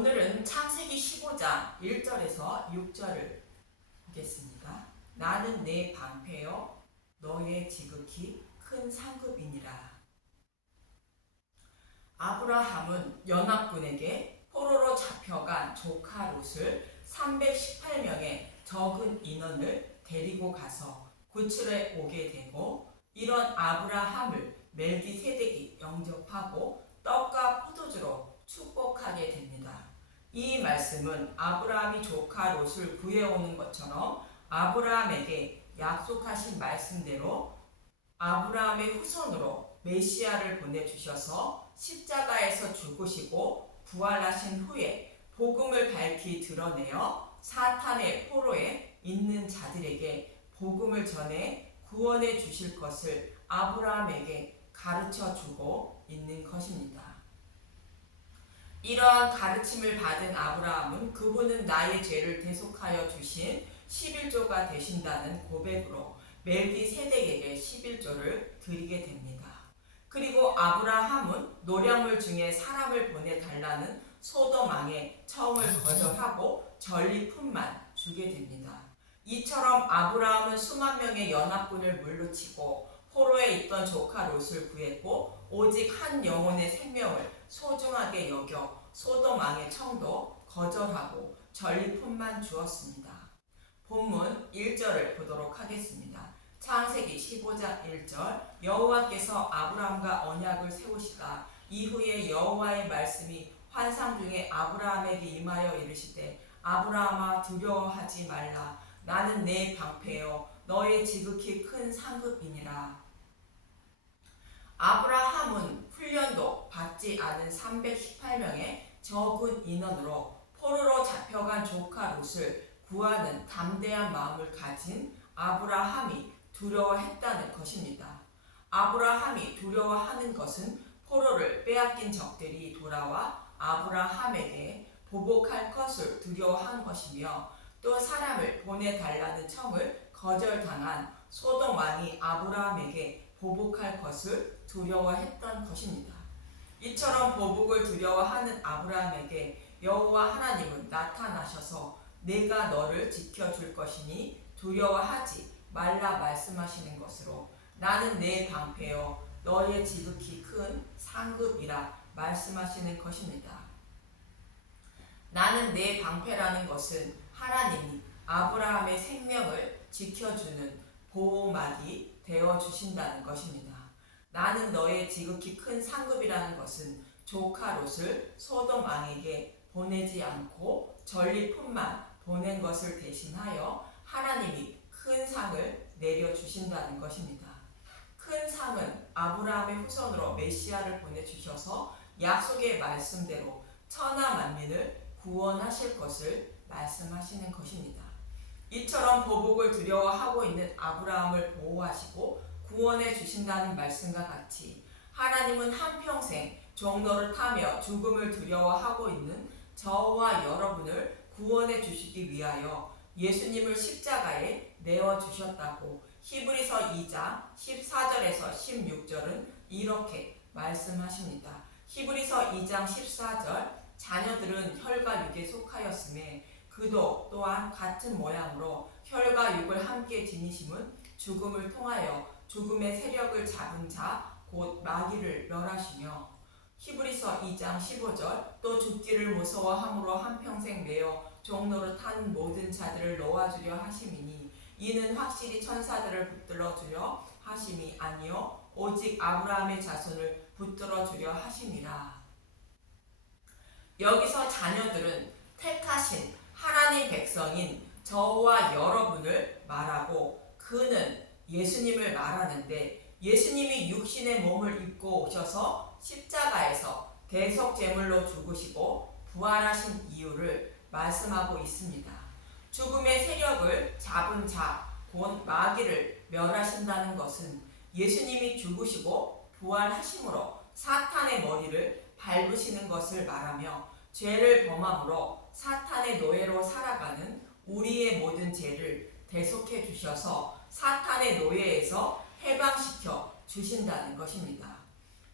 오늘은 창세기 15장 1절에서 6절을 보겠습니다. 나는 내 방패요 너의 지극히 큰 상급이니라. 아브라함은 연합군에게 포로로 잡혀간 조카 롯을 318명의 적은 인원을 데리고 가서 구출해 오게 되고, 이런 아브라함을 멜기세덱이 영접하고 떡과 포도주로 축복하게 됩니다. 이 말씀은 아브라함이 조카 롯을 구해오는 것처럼 아브라함에게 약속하신 말씀대로 아브라함의 후손으로 메시아를 보내주셔서 십자가에서 죽으시고 부활하신 후에 복음을 밝히 드러내어 사탄의 포로에 있는 자들에게 복음을 전해 구원해 주실 것을 아브라함에게 가르쳐 주고 있는 것입니다. 이러한 가르침을 받은 아브라함은 그분은 나의 죄를 대속하여 주신 11조가 되신다는 고백으로 멜기세덱에게 11조를 드리게 됩니다. 그리고 아브라함은 노량물 중에 사람을 보내달라는 소돔 왕의 청을 거절하고 전리품만 주게 됩니다. 이처럼 아브라함은 수만 명의 연합군을 물리치고 포로에 있던 조카 롯을 구했고, 오직 한 영혼의 생명을 소중하게 여겨 소돔 왕의 청도 거절하고 전리품만 주었습니다. 본문 1절을 보도록 하겠습니다. 창세기 15장 1절. 여호와께서 아브라함과 언약을 세우시다 이후에 여호와의 말씀이 환상 중에 아브라함에게 임하여 이르시되, 아브라함아 두려워하지 말라. 나는 내 방패요 너의 지극히 큰 상급이니라. 아브라함은 훈련도 받지 않은 318명의 적은 인원으로 포로로 잡혀간 조카 롯을 구하는 담대한 마음을 가진 아브라함이 두려워했다는 것입니다. 아브라함이 두려워하는 것은 포로를 빼앗긴 적들이 돌아와 아브라함에게 보복할 것을 두려워한 것이며, 또 사람을 보내달라는 청을 거절당한 소돔 왕이 아브라함에게 보복할 것을 두려워했던 것입니다. 이처럼 보복을 두려워하는 아브라함에게 여호와 하나님은 나타나셔서 내가 너를 지켜줄 것이니 두려워하지 말라 말씀하시는 것으로, 나는 내 방패요 너의 지극히 큰 상급이라 말씀하시는 것입니다. 나는 내 방패라는 것은 하나님이 아브라함의 생명을 지켜주는 보호막이 되어주신다는 것입니다. 나는 너의 지극히 큰 상급이라는 것은 조카 롯을 소돔 왕에게 보내지 않고 전리품만 보낸 것을 대신하여 하나님이 큰 상을 내려주신다는 것입니다. 큰 상은 아브라함의 후손으로 메시아를 보내주셔서 약속의 말씀대로 천하 만민을 구원하실 것을 말씀하시는 것입니다. 이처럼 보복을 두려워하고 있는 아브라함을 보호하시고 구원해 주신다는 말씀과 같이, 하나님은 한평생 종로를 타며 죽음을 두려워하고 있는 저와 여러분을 구원해 주시기 위하여 예수님을 십자가에 내어주셨다고 히브리서 2장 14절에서 16절은 이렇게 말씀하십니다. 히브리서 2장 14절. 자녀들은 혈과 육에 속하였음에 그도 또한 같은 모양으로 혈과 육을 함께 지니심은 죽음을 통하여 죽음의 세력을 잡은 자 곧 마귀를 멸하시며, 히브리서 2장 15절. 또 죽기를 무서워함으로 한평생 매어 종노릇한 모든 자들을 놓아주려 하심이니, 이는 확실히 천사들을 붙들어 주려 하심이 아니요 오직 아브라함의 자손을 붙들어 주려 하심이라. 여기서 자녀들은 택하신 하나님 백성인 저와 여러분을 말하고, 그는 예수님을 말하는데, 예수님이 육신의 몸을 입고 오셔서 십자가에서 대속제물로 죽으시고 부활하신 이유를 말씀하고 있습니다. 죽음의 세력을 잡은 자, 곧 마귀를 멸하신다는 것은 예수님이 죽으시고 부활하심으로 사탄의 머리를 밟으시는 것을 말하며, 죄를 범함으로 사탄의 노예로 살아가는 우리의 모든 죄를 대속해 주셔서 사탄의 노예에서 해방시켜 주신다는 것입니다.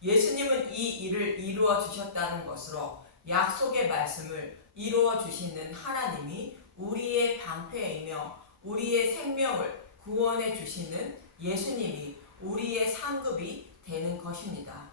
예수님은 이 일을 이루어 주셨다는 것으로 약속의 말씀을 이루어 주시는 하나님이 우리의 방패이며 우리의 생명을 구원해 주시는 예수님이 우리의 상급이 되는 것입니다.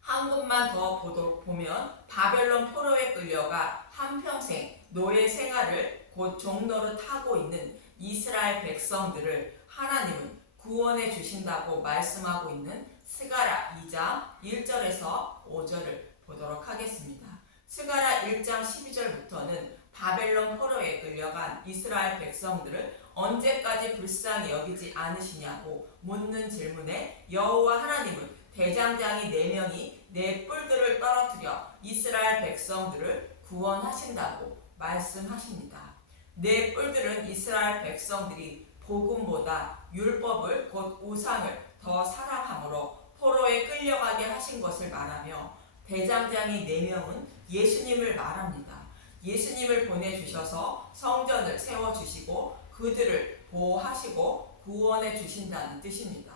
한 곳만 더 보면 바벨론 포로에 끌려가 한평생 노예 생활을 곧 종노릇 하고 있는 이스라엘 백성들을 하나님은 구원해 주신다고 말씀하고 있는 스가랴 2장 1절에서 5절을 보도록 하겠습니다. 스가랴 1장 12절부터는 바벨론 포로에 끌려간 이스라엘 백성들을 언제까지 불쌍히 여기지 않으시냐고 묻는 질문에 여호와 하나님은 대장장이 4명이 내 뿔들을 떨어뜨려 이스라엘 백성들을 구원하신다고 말씀하십니다. 내 뿔들은 이스라엘 백성들이 복음보다 율법을 곧 우상을 더 사랑함으로 포로에 끌려가게 하신 것을 말하며 대장장이 4명은 예수님을 말합니다. 예수님을 보내주셔서 성전을 세워주시고 그들을 보호하시고 구원해 주신다는 뜻입니다.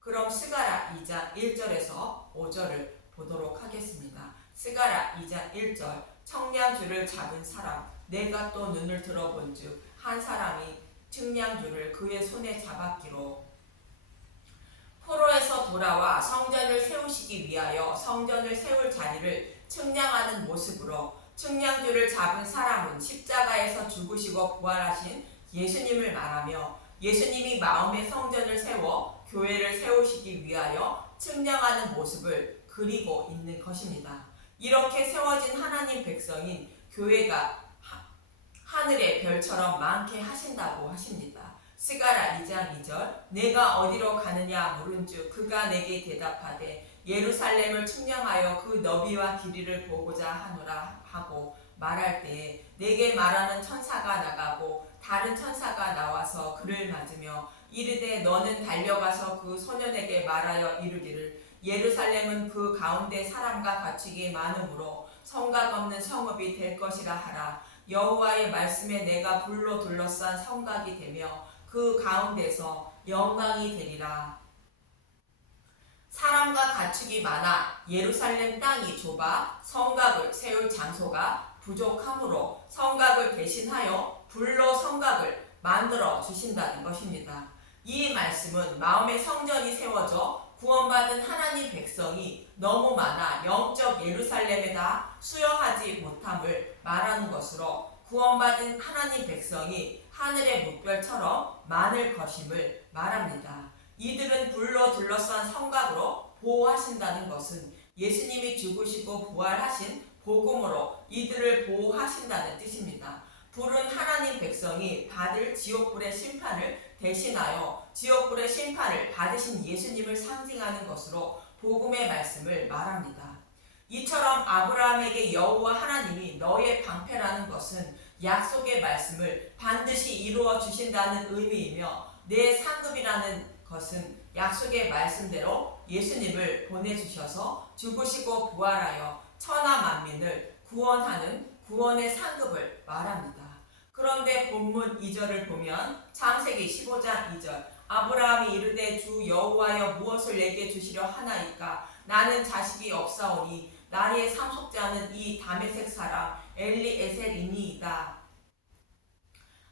그럼 스가랴 2장 1절에서 5절을 보도록 하겠습니다. 스가랴 2장 1절 청량줄을 잡은 사람 내가 또 눈을 들어본즉 한 사람이 측량줄을 그의 손에 잡았기로 포로에서 돌아와 성전을 세우시기 위하여 성전을 세울 자리를 측량하는 모습으로 측량줄을 잡은 사람은 십자가에서 죽으시고 부활하신 예수님을 말하며 예수님이 마음의 성전을 세워 교회를 세우시기 위하여 측량하는 모습을 그리고 있는 것입니다. 이렇게 세워진 하나님 백성인 교회가 하늘의 별처럼 많게 하신다고 하십니다. 스가랴 2장 2절 내가 어디로 가느냐 물은즉 그가 내게 대답하되 예루살렘을 측량하여 그 너비와 길이를 보고자 하노라 하고 말할 때에 내게 말하는 천사가 나가고 다른 천사가 나와서 그를 맞으며 이르되 너는 달려가서 그 소년에게 말하여 이르기를 예루살렘은 그 가운데 사람과 가축이 많으므로 성곽 없는 성읍이 될 것이라 하라. 여호와의 말씀에 내가 불로 둘러싼 성곽이 되며 그 가운데서 영광이 되리라. 사람과 가축이 많아 예루살렘 땅이 좁아 성곽을 세울 장소가 부족하므로 성곽을 대신하여 불로 성곽을 만들어 주신다는 것입니다. 이 말씀은 마음의 성전이 세워져 구원받은 하나님 백성이 너무 많아 영적 예루살렘에다 수용하지 못함을 말하는 것으로 구원받은 하나님 백성이 하늘의 뭇별처럼 많을 것임을 말합니다. 이들은 불로 둘러싼 성곽으로 보호하신다는 것은 예수님이 죽으시고 부활하신 복음으로 이들을 보호하신다는 뜻입니다. 불은 하나님 백성이 받을 지옥불의 심판을 대신하여 지옥불의 심판을 받으신 예수님을 상징하는 것으로 복음의 말씀을 말합니다. 이처럼 아브라함에게 여호와 하나님이 너의 방패라는 것은 약속의 말씀을 반드시 이루어 주신다는 의미이며 내 상급이라는 것은 약속의 말씀대로 예수님을 보내주셔서 죽으시고 부활하여 천하 만민을 구원하는 구원의 상급을 말합니다. 그런데 본문 2절을 보면 창세기 15장 2절 아브라함이 이르되 주 여호와여 무엇을 내게 주시려 하나이까 나는 자식이 없사오니 나의 상속자는 이 다메섹 사람 엘리에셀이니이다.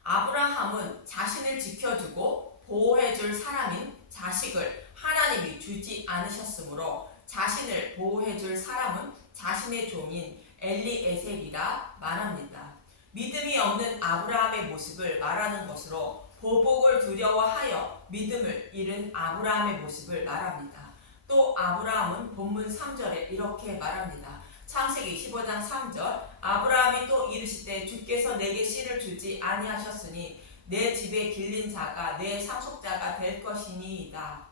아브라함은 자신을 지켜주고 보호해줄 사람인 자식을 하나님이 주지 않으셨으므로 자신을 보호해줄 사람은 자신의 종인 엘리에셀이라 말합니다. 믿음이 없는 아브라함의 모습을 말하는 것으로 보복을 두려워하여 믿음을 잃은 아브라함의 모습을 말합니다. 또 아브라함은 본문 3절에 이렇게 말합니다. 창세기 15장 3절 아브라함이 또 이르시되 주께서 내게 씨를 주지 아니하셨으니 내 집에 길린 자가 내 상속자가 될 것이니이다.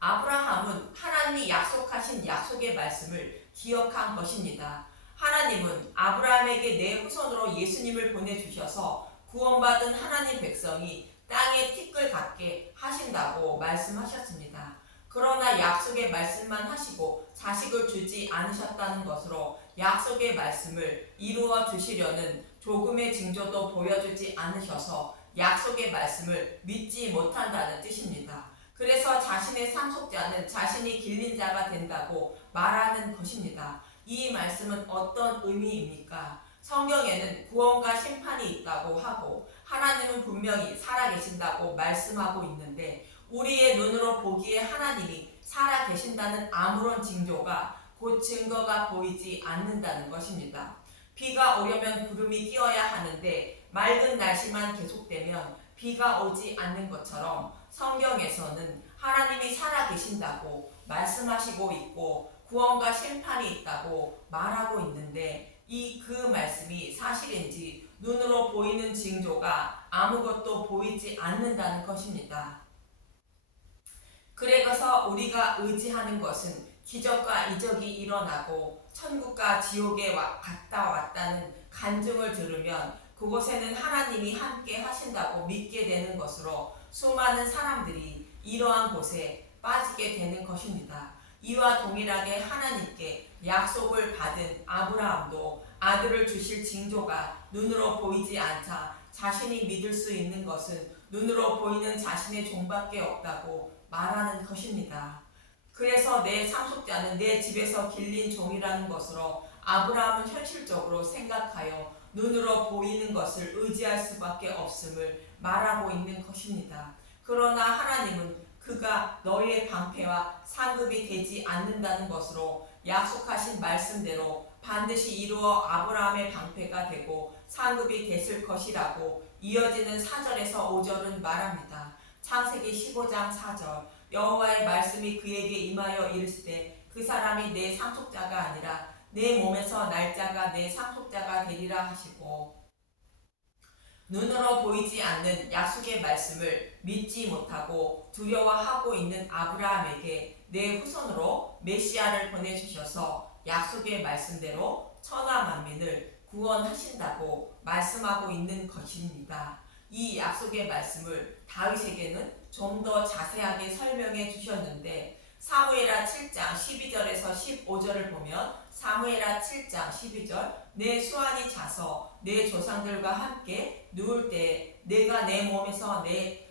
아브라함은 하나님이 약속하신 약속의 말씀을 기억한 것입니다. 하나님은 아브라함에게 내 후손으로 예수님을 보내주셔서 구원받은 하나님 백성이 땅에 티끌 같게 하신다고 말씀하셨습니다. 그러나 약속의 말씀만 하시고 자식을 주지 않으셨다는 것으로 약속의 말씀을 이루어 주시려는 조금의 징조도 보여주지 않으셔서 약속의 말씀을 믿지 못한다는 뜻입니다. 그래서 자신의 상속자는 자신이 길린 자가 된다고 말하는 것입니다. 이 말씀은 어떤 의미입니까? 성경에는 구원과 심판이 있다고 하고 하나님은 분명히 살아계신다고 말씀하고 있는데 우리의 눈으로 보기에 하나님이 살아계신다는 아무런 징조가 곧 증거가 보이지 않는다는 것입니다. 비가 오려면 구름이 끼어야 하는데 맑은 날씨만 계속되면 비가 오지 않는 것처럼 성경에서는 하나님이 살아계신다고 말씀하시고 있고 구원과 심판이 있다고 말하고 있는데 그 말씀이 사실인지 눈으로 보이는 징조가 아무것도 보이지 않는다는 것입니다. 그래서 우리가 의지하는 것은 기적과 이적이 일어나고 천국과 지옥에 갔다 왔다는 간증을 들으면 그곳에는 하나님이 함께 하신다고 믿게 되는 것으로 수많은 사람들이 이러한 곳에 빠지게 되는 것입니다. 이와 동일하게 하나님께 약속을 받은 아브라함도 아들을 주실 징조가 눈으로 보이지 않자 자신이 믿을 수 있는 것은 눈으로 보이는 자신의 종밖에 없다고 말하는 것입니다. 그래서 내 상속자는 내 집에서 길린 종이라는 것으로 아브라함은 현실적으로 생각하여 눈으로 보이는 것을 의지할 수밖에 없음을 말하고 있는 것입니다. 그러나 하나님은 그가 너희의 방패와 상급이 되지 않는다는 것으로 약속하신 말씀대로 반드시 이루어 아브라함의 방패가 되고 상급이 됐을 것이라고 이어지는 4절에서 5절은 말합니다. 창세기 15장 4절 여호와의 말씀이 그에게 임하여 이르시되 그 사람이 내 상속자가 아니라 내 몸에서 날 자가 내 상속자가 되리라 하시고 눈으로 보이지 않는 약속의 말씀을 믿지 못하고 두려워하고 있는 아브라함에게 내 후손으로 메시아를 보내주셔서 약속의 말씀대로 천하 만민을 구원하신다고 말씀하고 있는 것입니다. 이 약속의 말씀을 다윗에게는 좀 더 자세하게 설명해 주셨는데 사무엘하 7장 12절에서 15절을 보면 사무엘하 7장 12절 내 수완이 자서 내 조상들과 함께 누울 때 내가 내 몸에서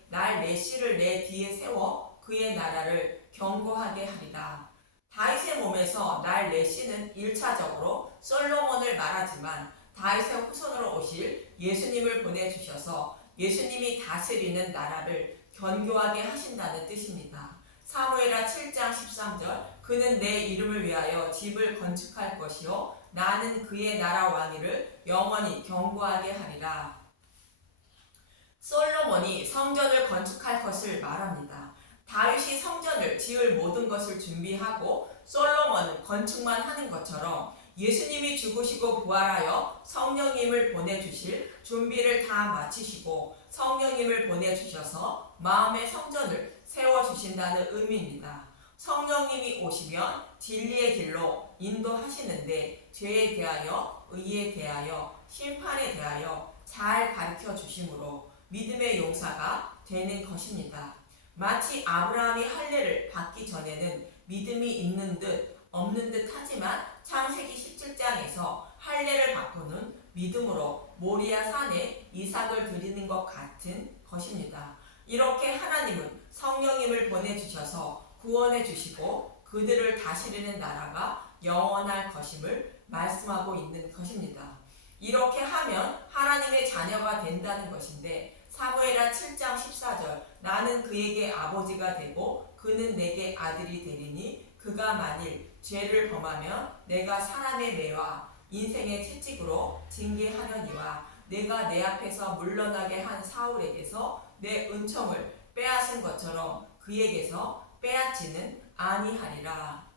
날 메시를 내 뒤에 세워 그의 나라를 견고하게 하리라. 다윗의 몸에서 날 메시는 1차적으로 솔로몬을 말하지만 다윗의 후손으로 오실 예수님을 보내주셔서 예수님이 다스리는 나라를 견고하게 하신다는 뜻입니다. 사무엘하 7장 13절 그는 내 이름을 위하여 집을 건축할 것이요 나는 그의 나라 왕위를 영원히 견고하게 하리라. 솔로몬이 성전을 건축할 것을 말합니다. 다윗이 성전을 지을 모든 것을 준비하고 솔로몬은 건축만 하는 것처럼 예수님이 죽으시고 부활하여 성령님을 보내주실 준비를 다 마치시고 성령님을 보내주셔서 마음의 성전을 세워주신다는 의미입니다. 성령님이 오시면 진리의 길로 인도하시는데 죄에 대하여, 의에 대하여, 심판에 대하여 잘 가르쳐 주심으로 믿음의 용사가 되는 것입니다. 마치 아브라함이 할례를 받기 전에는 믿음이 있는 듯 없는 듯 하지만 창세기 17장에서 할례를 받고는 믿음으로 모리아 산에 이삭을 드리는 것 같은 것입니다. 이렇게 하나님은 성령님을 보내주셔서 구원해 주시고 그들을 다스리는 나라가 영원할 것임을 말씀하고 있는 것입니다. 이렇게 하면 하나님의 자녀가 된다는 것인데 사무엘하 7장 14절 나는 그에게 아버지가 되고 그는 내게 아들이 되리니 그가 만일 죄를 범하면 내가 사람의 매와 인생의 채찍으로 징계하려니와 내가 내 앞에서 물러나게 한 사울에게서 내 은총을 빼앗은 것처럼 그에게서 빼앗지는 아니하리라.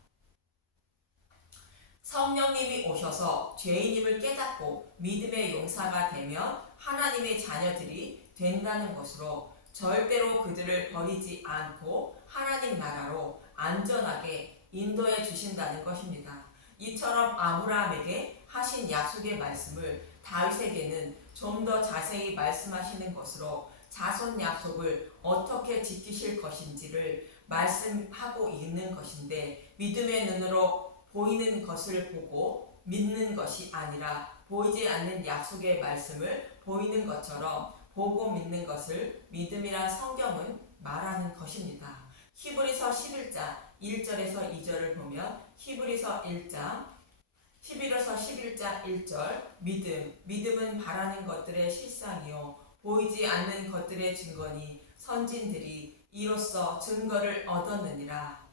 성령님이 오셔서 죄인임을 깨닫고 믿음의 용사가 되면 하나님의 자녀들이 된다는 것으로 절대로 그들을 버리지 않고 하나님 나라로 안전하게 인도해 주신다는 것입니다. 이처럼 아브라함에게 하신 약속의 말씀을 다윗에게는 좀 더 자세히 말씀하시는 것으로 자손 약속을 어떻게 지키실 것인지를 말씀하고 있는 것인데 믿음의 눈으로 보이는 것을 보고 믿는 것이 아니라 보이지 않는 약속의 말씀을 보이는 것처럼 보고 믿는 것을 믿음이라 성경은 말하는 것입니다. 히브리서 11장 1절에서 2절을 보면 히브리서 1장 11에서 11장 1절 믿음은 바라는 것들의 실상이요 보이지 않는 것들의 증거니 선진들이 이로써 증거를 얻었느니라.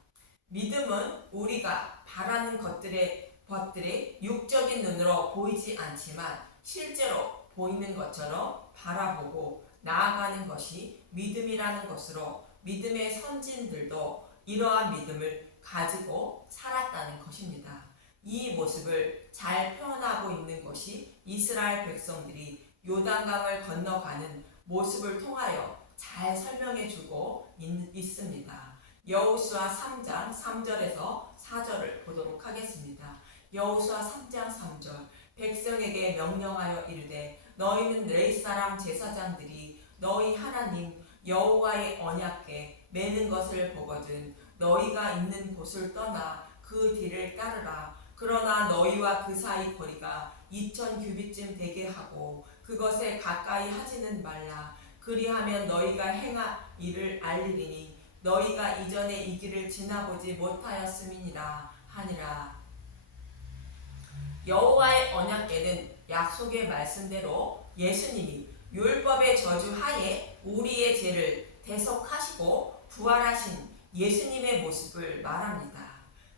믿음은 우리가 바라는 것들이 육적인 눈으로 보이지 않지만 실제로 보이는 것처럼 바라보고 나아가는 것이 믿음이라는 것으로 믿음의 선진들도 이러한 믿음을 가지고 살았다는 것입니다. 이 모습을 잘 표현하고 있는 것이 이스라엘 백성들이 요단강을 건너가는 모습을 통하여 잘 설명해주고 있습니다. 여호수아 3장 3절에서 4절을 보도록 하겠습니다. 여호수아 3장 3절 백성에게 명령하여 이르되 너희는 레위 사람 제사장들이 너희 하나님 여호와의 언약궤 매는 것을 보거든 너희가 있는 곳을 떠나 그 뒤를 따르라. 그러나 너희와 그 사이 거리가 2000규빗쯤 되게 하고 그것에 가까이 하지는 말라. 그리하면 너희가 행할 일을 알리리니 너희가 이전에 이 길을 지나보지 못하였음이니라 하니라. 여호와의 언약궤는 약속의 말씀대로 예수님이 율법의 저주 하에 우리의 죄를 대속하시고 부활하신 예수님의 모습을 말합니다.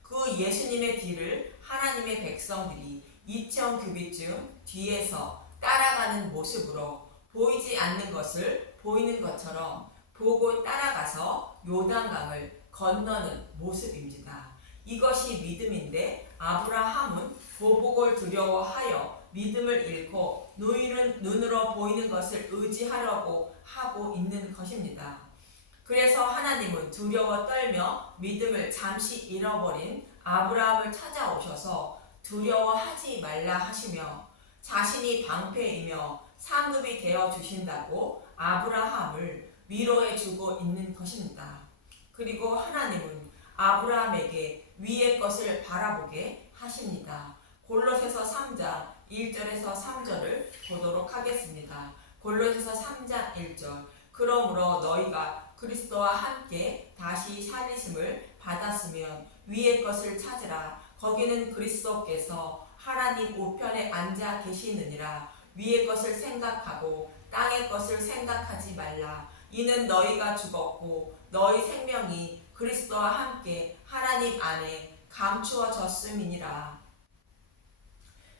그 예수님의 뒤를 하나님의 백성들이 2000규빗쯤 뒤에서 따라가는 모습으로 보이지 않는 것을 보이는 것처럼 보고 따라가서 요단강을 건너는 모습입니다. 이것이 믿음인데 아브라함은 보복을 두려워하여 믿음을 잃고 눈으로 보이는 것을 의지하려고 하고 있는 것입니다. 그래서 하나님은 두려워 떨며 믿음을 잠시 잃어버린 아브라함을 찾아오셔서 두려워하지 말라 하시며 자신이 방패이며 상급이 되어 주신다고 아브라함을 위로해 주고 있는 것입니다. 그리고 하나님은 아브라함에게 위의 것을 바라보게 하십니다. 골로새서 3장 1절에서 3절을 보도록 하겠습니다. 골로새서 3장 1절 그러므로 너희가 그리스도와 함께 다시 살리심을 받았으면 위의 것을 찾으라. 거기는 그리스도께서 하나님 우편에 앉아 계시느니라. 위의 것을 생각하고 땅의 것을 생각하지 말라. 이는 너희가 죽었고 너희 생명이 그리스도와 함께 하나님 안에 감추어졌음이니라.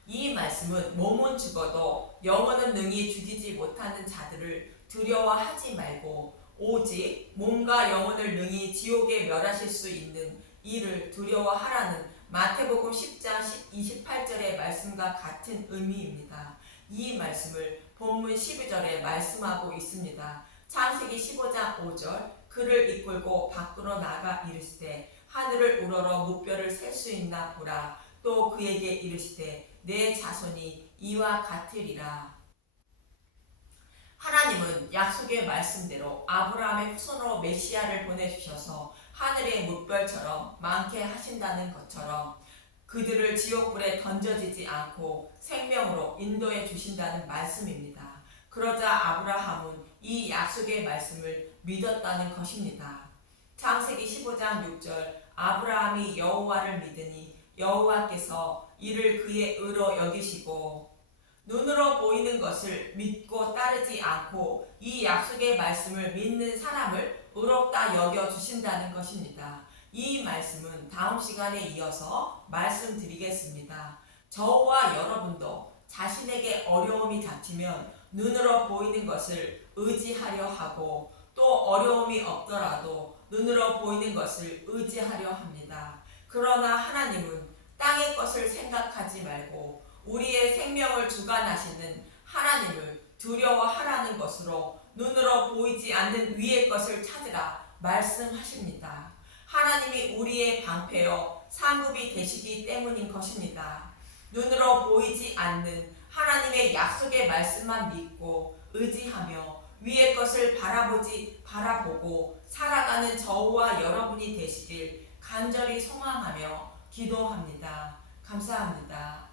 이 말씀은 몸은 죽어도 영혼은 능히 죽이지 못하는 자들을 두려워하지 말고 오직 몸과 영혼을 능히 지옥에 멸하실 수 있는 이를 두려워하라는 마태복음 10장 28절의 말씀과 같은 의미입니다. 이 말씀을 본문 12절에 말씀하고 있습니다. 창세기 15장 5절 그를 이끌고 밖으로 나가 이르시되 하늘을 우러러 무뼈를 셀 수 있나 보라. 또 그에게 이르시되 내 자손이 이와 같으리라. 하나님은 약속의 말씀대로 아브라함의 후손으로 메시아를 보내주셔서 하늘의 무별처럼 많게 하신다는 것처럼 그들을 지옥불에 던져지지 않고 생명으로 인도해 주신다는 말씀입니다. 그러자 아브라함은 이 약속의 말씀을 믿었다는 것입니다. 창세기 15장 6절 아브라함이 여호와를 믿으니 여호와께서 이를 그의 의로 여기시고 눈으로 보이는 것을 믿고 따르지 않고 이 약속의 말씀을 믿는 사람을 의롭다 여겨주신다는 것입니다. 이 말씀은 다음 시간에 이어서 말씀드리겠습니다. 저와 여러분도 자신에게 어려움이 닥치면 눈으로 보이는 것을 의지하려 하고 또 어려움이 없더라도 눈으로 보이는 것을 의지하려 합니다. 그러나 하나님은 땅의 것을 생각하지 말고 우리의 생명을 주관하시는 하나님을 두려워하라는 것으로 눈으로 보이지 않는 위의 것을 찾으라 말씀하십니다. 하나님이 우리의 방패요 상급이 되시기 때문인 것입니다. 눈으로 보이지 않는 하나님의 약속의 말씀만 믿고 의지하며 위의 것을 바라보고 살아가는 저와 여러분이 되시길 간절히 소망하며 기도합니다. 감사합니다.